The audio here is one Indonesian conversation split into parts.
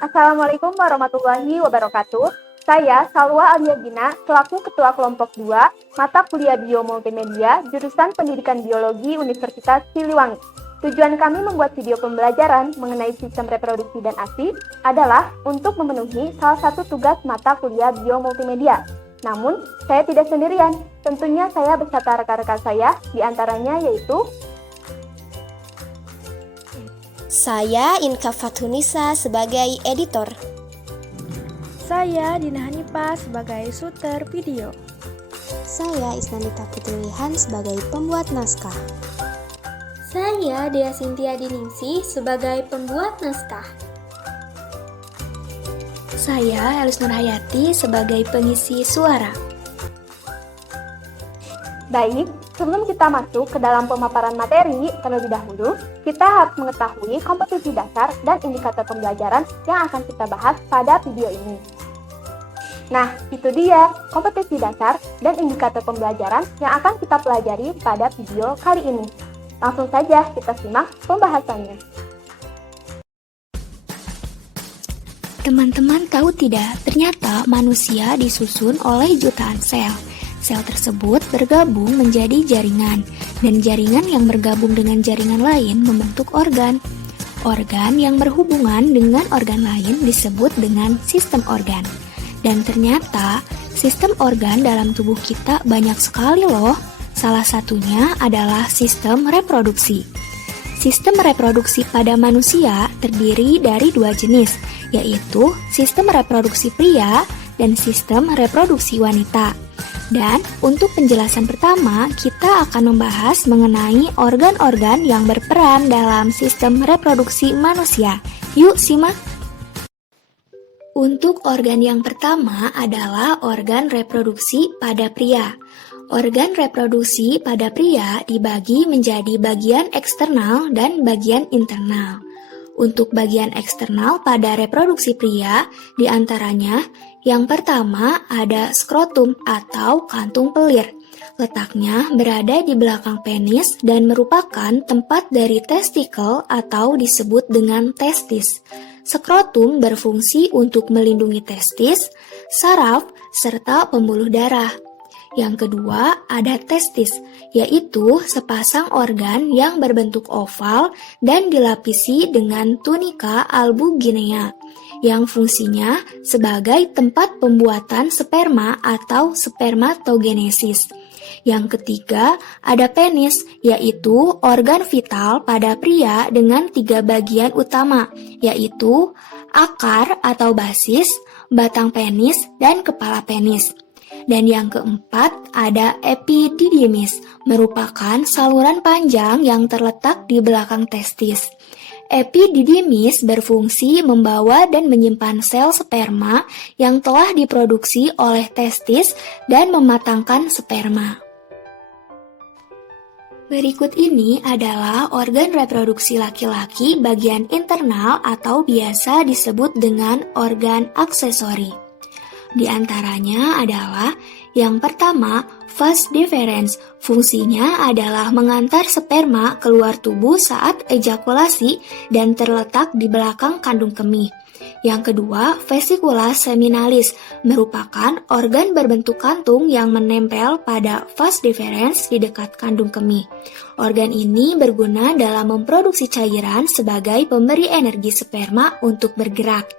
Assalamualaikum warahmatullahi wabarakatuh. Saya Salwa Aliagina, selaku Ketua Kelompok 2, Mata Kuliah Biomultimedia, Jurusan Pendidikan Biologi Universitas Siliwangi. Tujuan kami membuat video pembelajaran mengenai sistem reproduksi dan ASI adalah untuk memenuhi salah satu tugas mata kuliah biomultimedia. Namun, saya tidak sendirian. Tentunya saya beserta rekan-rekan saya, diantaranya yaitu saya Inka Fathunisa sebagai editor. Saya Dina Hanifah sebagai shooter video. Saya Isnandita Putrihan sebagai pembuat naskah. Saya Dea Sintia Diningsih sebagai pembuat naskah. Saya Elis Nurhayati sebagai pengisi suara. baik. Sebelum kita masuk ke dalam pemaparan materi terlebih dahulu, kita harus mengetahui kompetensi dasar dan indikator pembelajaran yang akan kita bahas pada video ini. Nah, itu dia kompetensi dasar dan indikator pembelajaran yang akan kita pelajari pada video kali ini. Langsung saja kita simak pembahasannya. Teman-teman tahu tidak, ternyata manusia disusun oleh jutaan sel. Sel tersebut bergabung menjadi jaringan, dan jaringan yang bergabung dengan jaringan lain membentuk organ. Organ yang berhubungan dengan organ lain disebut dengan sistem organ. Dan ternyata, sistem organ dalam tubuh kita banyak sekali loh. Salah satunya adalah sistem reproduksi. Sistem reproduksi pada manusia terdiri dari dua jenis, yaitu sistem reproduksi pria dan sistem reproduksi wanita. Dan untuk penjelasan pertama, kita akan membahas mengenai organ-organ yang berperan dalam sistem reproduksi manusia. Yuk simak! Untuk organ yang pertama adalah organ reproduksi pada pria. Organ reproduksi pada pria dibagi menjadi bagian eksternal dan bagian internal. Untuk bagian eksternal pada reproduksi pria, diantaranya yang pertama ada skrotum atau kantung pelir. Letaknya berada di belakang penis dan merupakan tempat dari testikel atau disebut dengan testis. Skrotum berfungsi untuk melindungi testis, saraf, serta pembuluh darah. Yang kedua ada testis, yaitu sepasang organ yang berbentuk oval dan dilapisi dengan tunika albuginea, yang fungsinya sebagai tempat pembuatan sperma atau spermatogenesis. Yang ketiga ada penis, yaitu organ vital pada pria dengan 3 bagian utama, yaitu akar atau basis, batang penis, dan kepala penis. Dan yang keempat ada epididymis, merupakan saluran panjang yang terletak di belakang testis. Epididymis berfungsi membawa dan menyimpan sel sperma yang telah diproduksi oleh testis dan mematangkan sperma. Berikut ini adalah organ reproduksi laki-laki bagian internal atau biasa disebut dengan organ aksesori. Di antaranya adalah yang pertama, vas deferens. Fungsinya adalah mengantar sperma keluar tubuh saat ejakulasi dan terletak di belakang kandung kemih. Yang kedua, vesicula seminalis, merupakan organ berbentuk kantung yang menempel pada vas deferens di dekat kandung kemih. Organ ini berguna dalam memproduksi cairan sebagai pemberi energi sperma untuk bergerak.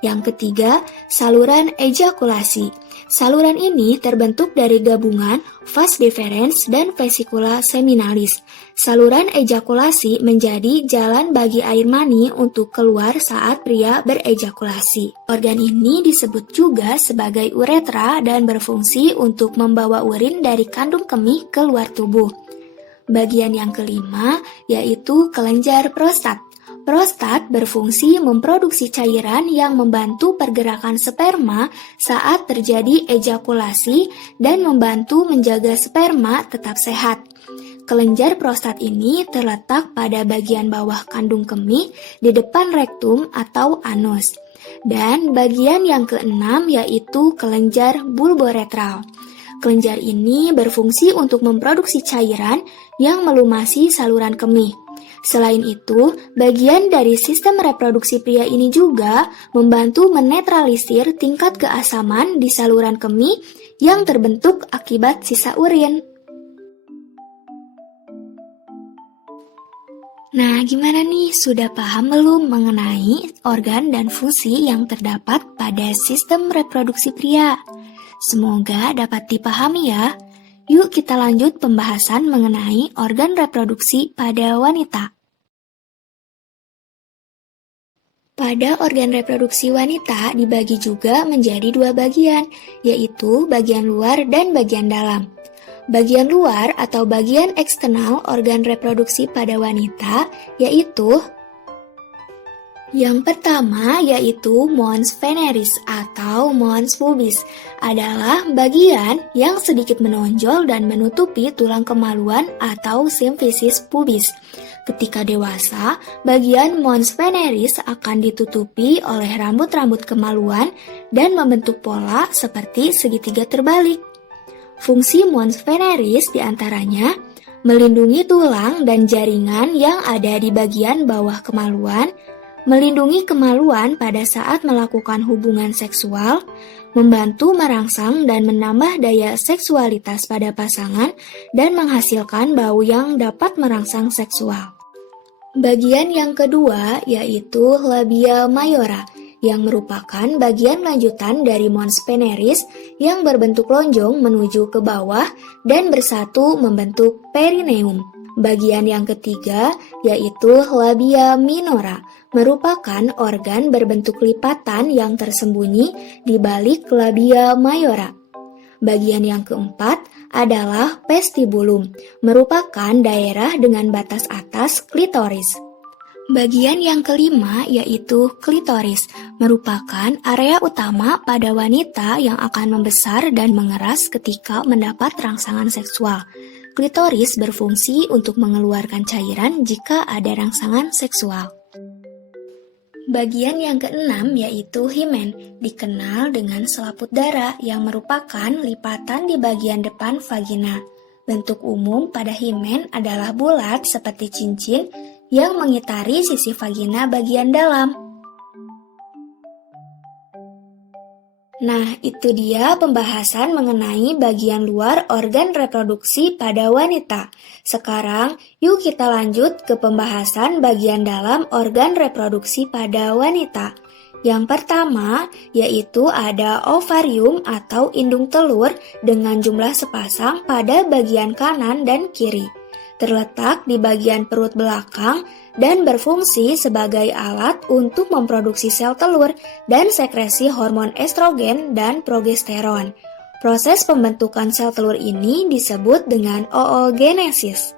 Yang ketiga, saluran ejakulasi. Saluran ini terbentuk dari gabungan vas deferens dan vesicula seminalis. Saluran ejakulasi menjadi jalan bagi air mani untuk keluar saat pria berejakulasi. Organ ini disebut juga sebagai uretra dan berfungsi untuk membawa urin dari kandung kemih keluar tubuh. Bagian yang kelima yaitu kelenjar prostat. Prostat berfungsi memproduksi cairan yang membantu pergerakan sperma saat terjadi ejakulasi dan membantu menjaga sperma tetap sehat. Kelenjar prostat ini terletak pada bagian bawah kandung kemih di depan rektum atau anus. Dan bagian yang keenam yaitu kelenjar bulboretral. Kelenjar ini berfungsi untuk memproduksi cairan yang melumasi saluran kemih. Selain itu, bagian dari sistem reproduksi pria ini juga membantu menetralisir tingkat keasaman di saluran kemih yang terbentuk akibat sisa urin. Nah, gimana nih? Sudah paham belum mengenai organ dan fungsi yang terdapat pada sistem reproduksi pria? Semoga dapat dipahami ya. Yuk kita lanjut pembahasan mengenai organ reproduksi pada wanita. Pada organ reproduksi wanita dibagi juga menjadi dua bagian, yaitu bagian luar dan bagian dalam. Bagian luar atau bagian eksternal organ reproduksi pada wanita yaitu yang pertama yaitu mons veneris atau mons pubis, adalah bagian yang sedikit menonjol dan menutupi tulang kemaluan atau simfisis pubis. Ketika dewasa, bagian mons veneris akan ditutupi oleh rambut-rambut kemaluan dan membentuk pola seperti segitiga terbalik. Fungsi mons veneris diantaranya melindungi tulang dan jaringan yang ada di bagian bawah kemaluan, melindungi kemaluan pada saat melakukan hubungan seksual, membantu merangsang dan menambah daya seksualitas pada pasangan, dan menghasilkan bau yang dapat merangsang seksual. Bagian yang kedua yaitu labia mayora, yang merupakan bagian lanjutan dari mons veneris yang berbentuk lonjong menuju ke bawah dan bersatu membentuk perineum. Bagian yang ketiga yaitu labia minora, merupakan organ berbentuk lipatan yang tersembunyi di balik labia mayora. Bagian yang keempat adalah vestibulum, merupakan daerah dengan batas atas klitoris. Bagian yang kelima yaitu klitoris, merupakan area utama pada wanita yang akan membesar dan mengeras ketika mendapat rangsangan seksual. Klitoris berfungsi untuk mengeluarkan cairan jika ada rangsangan seksual. Bagian yang keenam yaitu himen, dikenal dengan selaput darah yang merupakan lipatan di bagian depan vagina. Bentuk umum pada himen adalah bulat seperti cincin yang mengitari sisi vagina bagian dalam. Nah, itu dia pembahasan mengenai bagian luar organ reproduksi pada wanita. Sekarang, yuk kita lanjut ke pembahasan bagian dalam organ reproduksi pada wanita. Yang pertama, yaitu ada ovarium atau indung telur dengan jumlah sepasang pada bagian kanan dan kiri. Terletak di bagian perut belakang dan berfungsi sebagai alat untuk memproduksi sel telur dan sekresi hormon estrogen dan progesteron. Proses pembentukan sel telur ini disebut dengan oogenesis.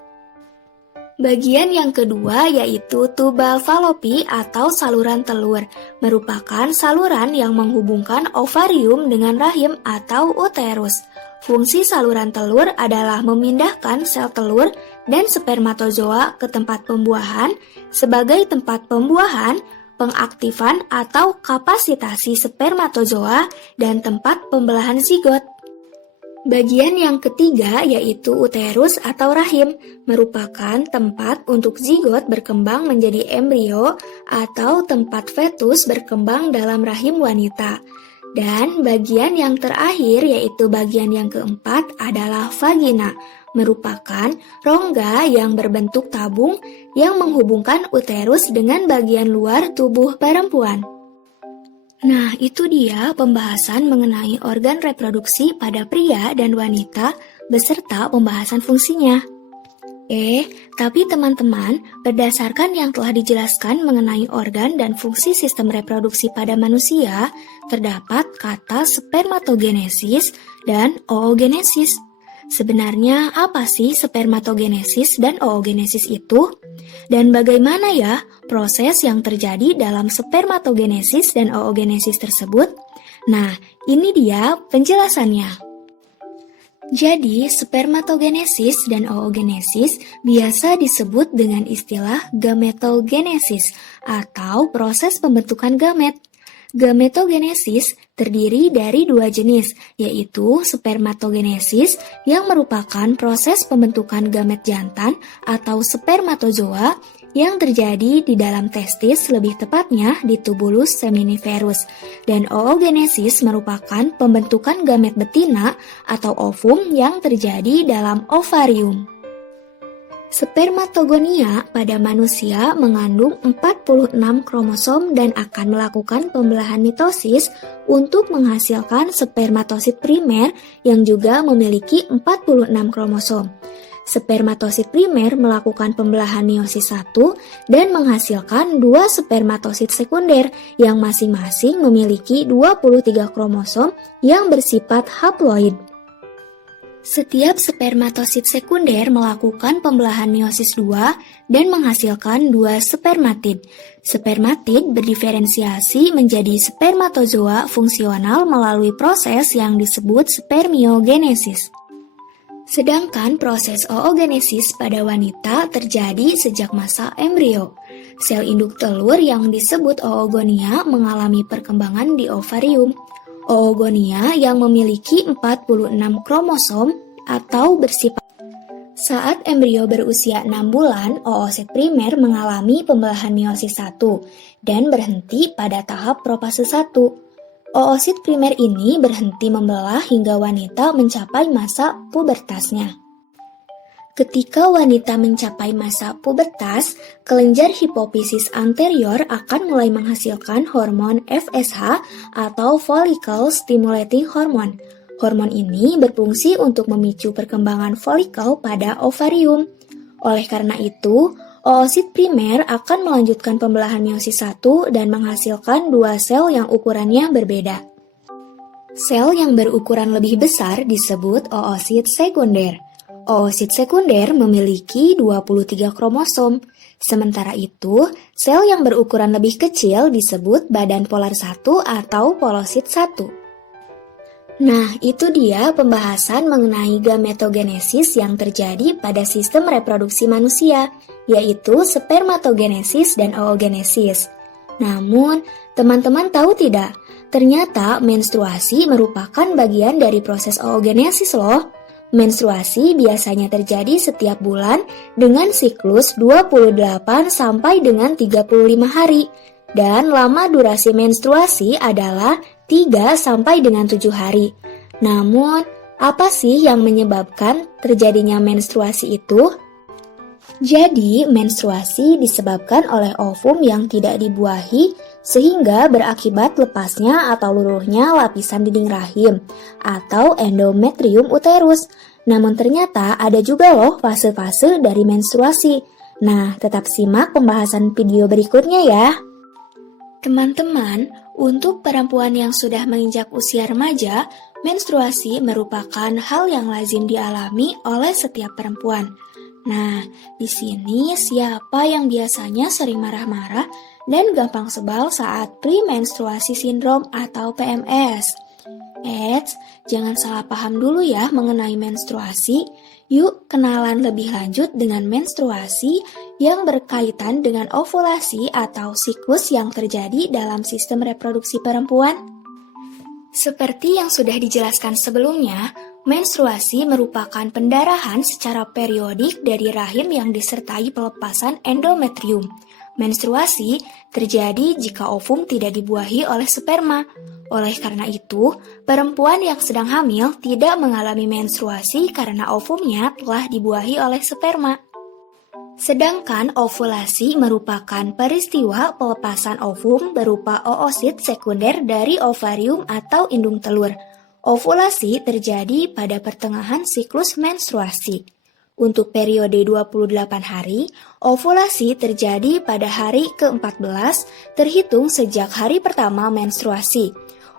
Bagian yang kedua yaitu tubal falopi atau saluran telur, merupakan saluran yang menghubungkan ovarium dengan rahim atau uterus. Fungsi saluran telur adalah memindahkan sel telur dan spermatozoa ke tempat pembuahan sebagai tempat pembuahan, pengaktifan atau kapasitasi spermatozoa, dan tempat pembelahan zigot. Bagian yang ketiga yaitu uterus atau rahim, merupakan tempat untuk zigot berkembang menjadi embrio atau tempat fetus berkembang dalam rahim wanita. Dan bagian yang terakhir yaitu bagian yang keempat adalah vagina, merupakan rongga yang berbentuk tabung yang menghubungkan uterus dengan bagian luar tubuh perempuan. Nah, itu dia pembahasan mengenai organ reproduksi pada pria dan wanita beserta pembahasan fungsinya. Tapi teman-teman, berdasarkan yang telah dijelaskan mengenai organ dan fungsi sistem reproduksi pada manusia, terdapat kata spermatogenesis dan oogenesis. Sebenarnya apa sih spermatogenesis dan oogenesis itu? Dan bagaimana ya proses yang terjadi dalam spermatogenesis dan oogenesis tersebut? Nah, ini dia penjelasannya. Jadi, spermatogenesis dan oogenesis biasa disebut dengan istilah gametogenesis atau proses pembentukan gamet. Gametogenesis terdiri dari dua jenis, yaitu spermatogenesis yang merupakan proses pembentukan gamet jantan atau spermatozoa yang terjadi di dalam testis, lebih tepatnya di tubulus seminiferus, dan oogenesis merupakan pembentukan gamet betina atau ovum yang terjadi dalam ovarium. Spermatogonia pada manusia mengandung 46 kromosom dan akan melakukan pembelahan mitosis untuk menghasilkan spermatosit primer yang juga memiliki 46 kromosom. Spermatosit primer melakukan pembelahan meiosis 1 dan menghasilkan dua spermatosit sekunder yang masing-masing memiliki 23 kromosom yang bersifat haploid. Setiap spermatosit sekunder melakukan pembelahan meiosis 2 dan menghasilkan dua spermatid. Spermatid berdiferensiasi menjadi spermatozoa fungsional melalui proses yang disebut spermiogenesis. Sedangkan proses oogenesis pada wanita terjadi sejak masa embrio. Sel induk telur yang disebut oogonia mengalami perkembangan di ovarium. Oogonia yang memiliki 46 kromosom atau bersifat. Saat embrio berusia 6 bulan, oosit primer mengalami pembelahan meiosis 1 dan berhenti pada tahap profase 1. Oosit primer ini berhenti membelah hingga wanita mencapai masa pubertasnya. Ketika wanita mencapai masa pubertas, kelenjar hipofisis anterior akan mulai menghasilkan hormon FSH atau follicle stimulating hormone. Hormon ini berfungsi untuk memicu perkembangan folikel pada ovarium. Oleh karena itu, oosit primer akan melanjutkan pembelahan meiosis 1 dan menghasilkan dua sel yang ukurannya berbeda. Sel yang berukuran lebih besar disebut oosit sekunder. Oosit sekunder memiliki 23 kromosom. Sementara itu, sel yang berukuran lebih kecil disebut badan polar 1 atau polosit 1. Nah, itu dia pembahasan mengenai gametogenesis yang terjadi pada sistem reproduksi manusia, yaitu spermatogenesis dan oogenesis. Namun, teman-teman tahu tidak? Ternyata menstruasi merupakan bagian dari proses oogenesis loh. Menstruasi biasanya terjadi setiap bulan dengan siklus 28 sampai dengan 35 hari. Dan lama durasi menstruasi adalah 3 sampai dengan 7 hari. Namun, apa sih yang menyebabkan terjadinya menstruasi itu? Jadi, menstruasi disebabkan oleh ovum yang tidak dibuahi sehingga berakibat lepasnya atau luruhnya lapisan dinding rahim atau endometrium uterus. Namun ternyata ada juga loh fase-fase dari menstruasi. Nah, tetap simak pembahasan video berikutnya ya. Teman-teman, untuk perempuan yang sudah menginjak usia remaja, menstruasi merupakan hal yang lazim dialami oleh setiap perempuan. Nah, di sini siapa yang biasanya sering marah-marah dan gampang sebal saat premenstruasi sindrom atau PMS? Eits, jangan salah paham dulu ya mengenai menstruasi. Yuk kenalan lebih lanjut dengan menstruasi yang berkaitan dengan ovulasi atau siklus yang terjadi dalam sistem reproduksi perempuan. Seperti yang sudah dijelaskan sebelumnya, menstruasi merupakan pendarahan secara periodik dari rahim yang disertai pelepasan endometrium. Menstruasi terjadi jika ovum tidak dibuahi oleh sperma. Oleh karena itu, perempuan yang sedang hamil tidak mengalami menstruasi karena ovumnya telah dibuahi oleh sperma. Sedangkan ovulasi merupakan peristiwa pelepasan ovum berupa oosit sekunder dari ovarium atau indung telur. Ovulasi terjadi pada pertengahan siklus menstruasi. Untuk periode 28 hari, ovulasi terjadi pada hari ke-14 terhitung sejak hari pertama menstruasi.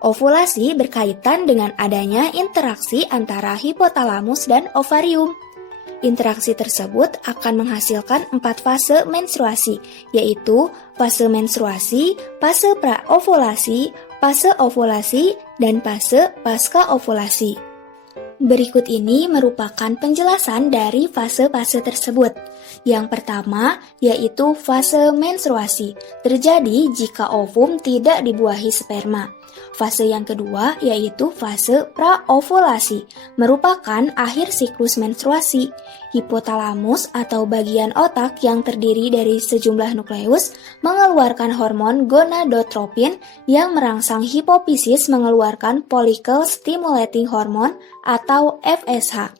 Ovulasi berkaitan dengan adanya interaksi antara hipotalamus dan ovarium. Interaksi tersebut akan menghasilkan 4 fase menstruasi, yaitu fase menstruasi, fase praovulasi, fase ovulasi, dan fase pasca ovulasi. Berikut ini merupakan penjelasan dari fase-fase tersebut. Yang pertama, yaitu fase menstruasi, terjadi jika ovum tidak dibuahi sperma. Fase yang kedua yaitu fase praovulasi, merupakan akhir siklus menstruasi. Hipotalamus atau bagian otak yang terdiri dari sejumlah nukleus mengeluarkan hormon gonadotropin yang merangsang hipofisis mengeluarkan follicle stimulating hormone atau FSH.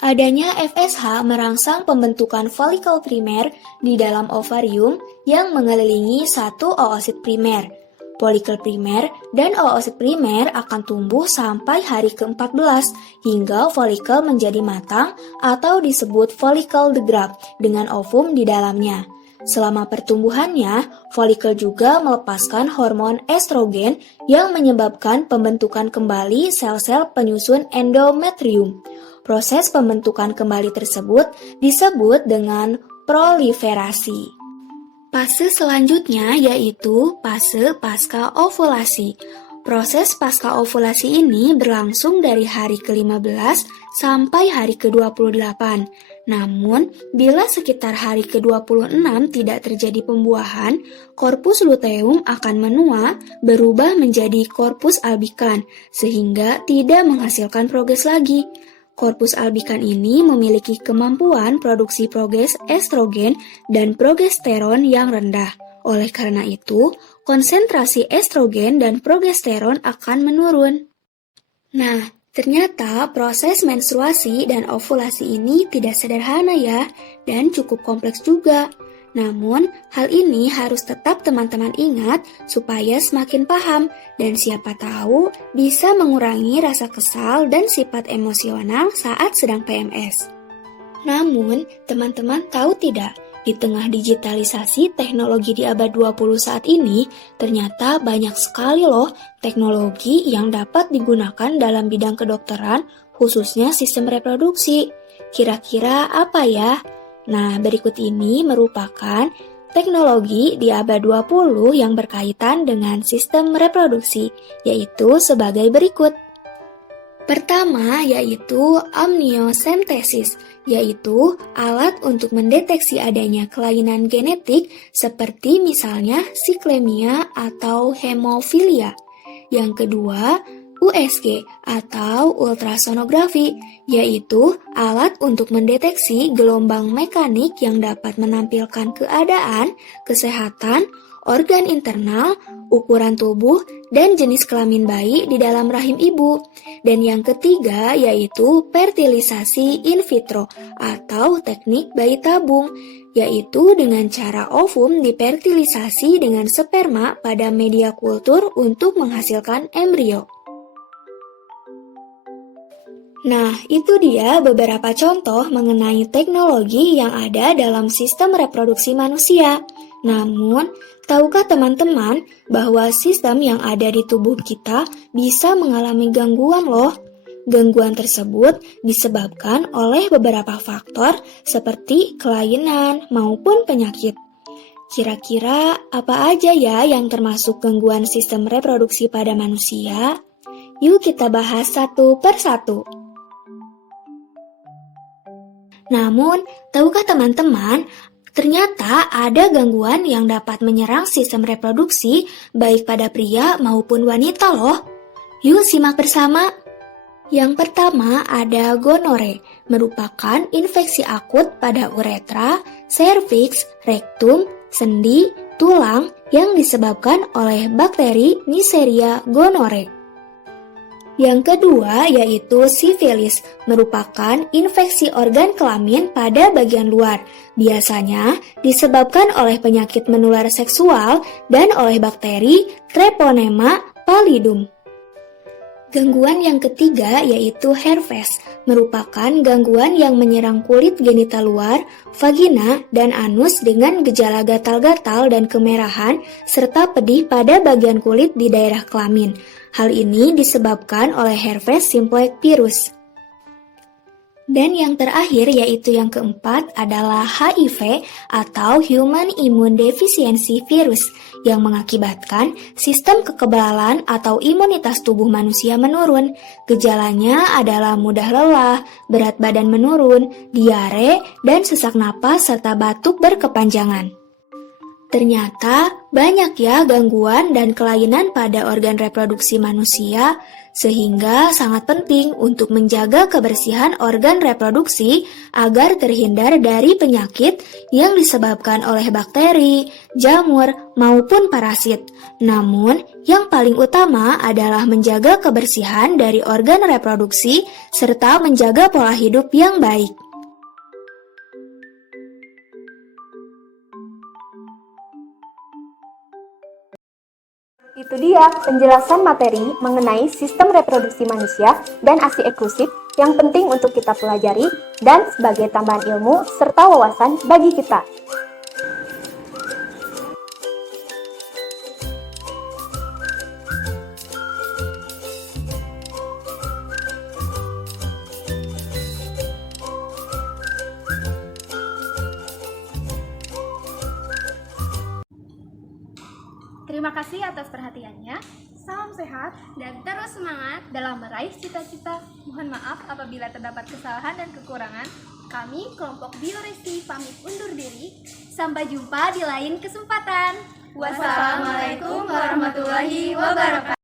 Adanya FSH merangsang pembentukan folikel primer di dalam ovarium yang mengelilingi satu oosit primer. Folikel primer dan oosit primer akan tumbuh sampai hari ke-14 hingga folikel menjadi matang atau disebut folikel degrad dengan ovum di dalamnya. Selama pertumbuhannya, folikel juga melepaskan hormon estrogen yang menyebabkan pembentukan kembali sel-sel penyusun endometrium. Proses pembentukan kembali tersebut disebut dengan proliferasi. Fase selanjutnya yaitu fase pasca ovulasi. Proses pasca ovulasi ini berlangsung dari hari ke-15 sampai hari ke-28. Namun, bila sekitar hari ke-26 tidak terjadi pembuahan, korpus luteum akan menua berubah menjadi korpus albikan, sehingga tidak menghasilkan proges lagi. Korpus albikan ini memiliki kemampuan produksi estrogen dan progesteron yang rendah. Oleh karena itu, konsentrasi estrogen dan progesteron akan menurun. Nah, ternyata proses menstruasi dan ovulasi ini tidak sederhana ya, dan cukup kompleks juga. Namun, hal ini harus tetap teman-teman ingat supaya semakin paham dan siapa tahu bisa mengurangi rasa kesal dan sifat emosional saat sedang PMS. Namun, teman-teman tahu tidak, di tengah digitalisasi teknologi di abad 20 saat ini, ternyata banyak sekali loh teknologi yang dapat digunakan dalam bidang kedokteran, khususnya sistem reproduksi. Kira-kira apa ya? Nah, berikut ini merupakan teknologi di abad 20 yang berkaitan dengan sistem reproduksi, yaitu sebagai berikut. Pertama, yaitu amniocentesis, yaitu alat untuk mendeteksi adanya kelainan genetik seperti misalnya siklemia atau hemofilia. Yang kedua, USG atau ultrasonografi, yaitu alat untuk mendeteksi gelombang mekanik yang dapat menampilkan keadaan, kesehatan, organ internal, ukuran tubuh, dan jenis kelamin bayi di dalam rahim ibu. Dan yang ketiga yaitu fertilisasi in vitro atau teknik bayi tabung, yaitu dengan cara ovum difertilisasi dengan sperma pada media kultur untuk menghasilkan embrio. Nah, itu dia beberapa contoh mengenai teknologi yang ada dalam sistem reproduksi manusia. Namun, tahukah teman-teman bahwa sistem yang ada di tubuh kita bisa mengalami gangguan loh? Gangguan tersebut disebabkan oleh beberapa faktor seperti kelainan maupun penyakit. Kira-kira apa aja ya yang termasuk gangguan sistem reproduksi pada manusia? Yuk kita bahas satu persatu. Namun, tahukah teman-teman, ternyata ada gangguan yang dapat menyerang sistem reproduksi baik pada pria maupun wanita loh. Yuk simak bersama. Yang pertama ada gonore, merupakan infeksi akut pada uretra, serviks, rektum, sendi, tulang yang disebabkan oleh bakteri Neisseria gonorrhoeae. Yang kedua yaitu sifilis, merupakan infeksi organ kelamin pada bagian luar. Biasanya disebabkan oleh penyakit menular seksual dan oleh bakteri Treponema pallidum. Gangguan yang ketiga yaitu herpes, merupakan gangguan yang menyerang kulit genital luar, vagina, dan anus dengan gejala gatal-gatal dan kemerahan, serta pedih pada bagian kulit di daerah kelamin. Hal ini disebabkan oleh herpes simplex virus. Dan yang terakhir yaitu yang keempat adalah HIV atau Human Immune Deficiency Virus yang mengakibatkan sistem kekebalan atau imunitas tubuh manusia menurun. Gejalanya adalah mudah lelah, berat badan menurun, diare, dan sesak napas serta batuk berkepanjangan. Ternyata banyak ya gangguan dan kelainan pada organ reproduksi manusia, sehingga sangat penting untuk menjaga kebersihan organ reproduksi agar terhindar dari penyakit yang disebabkan oleh bakteri, jamur, maupun parasit. Namun, yang paling utama adalah menjaga kebersihan dari organ reproduksi serta menjaga pola hidup yang baik. Itu dia penjelasan materi mengenai sistem reproduksi manusia dan ASI eksklusif yang penting untuk kita pelajari dan sebagai tambahan ilmu serta wawasan bagi kita. Terima kasih atas perhatiannya. Salam sehat dan terus semangat dalam meraih cita-cita. Mohon maaf apabila terdapat kesalahan dan kekurangan. Kami, kelompok Bioresti, pamit undur diri. Sampai jumpa di lain kesempatan. Wassalamualaikum warahmatullahi wabarakatuh.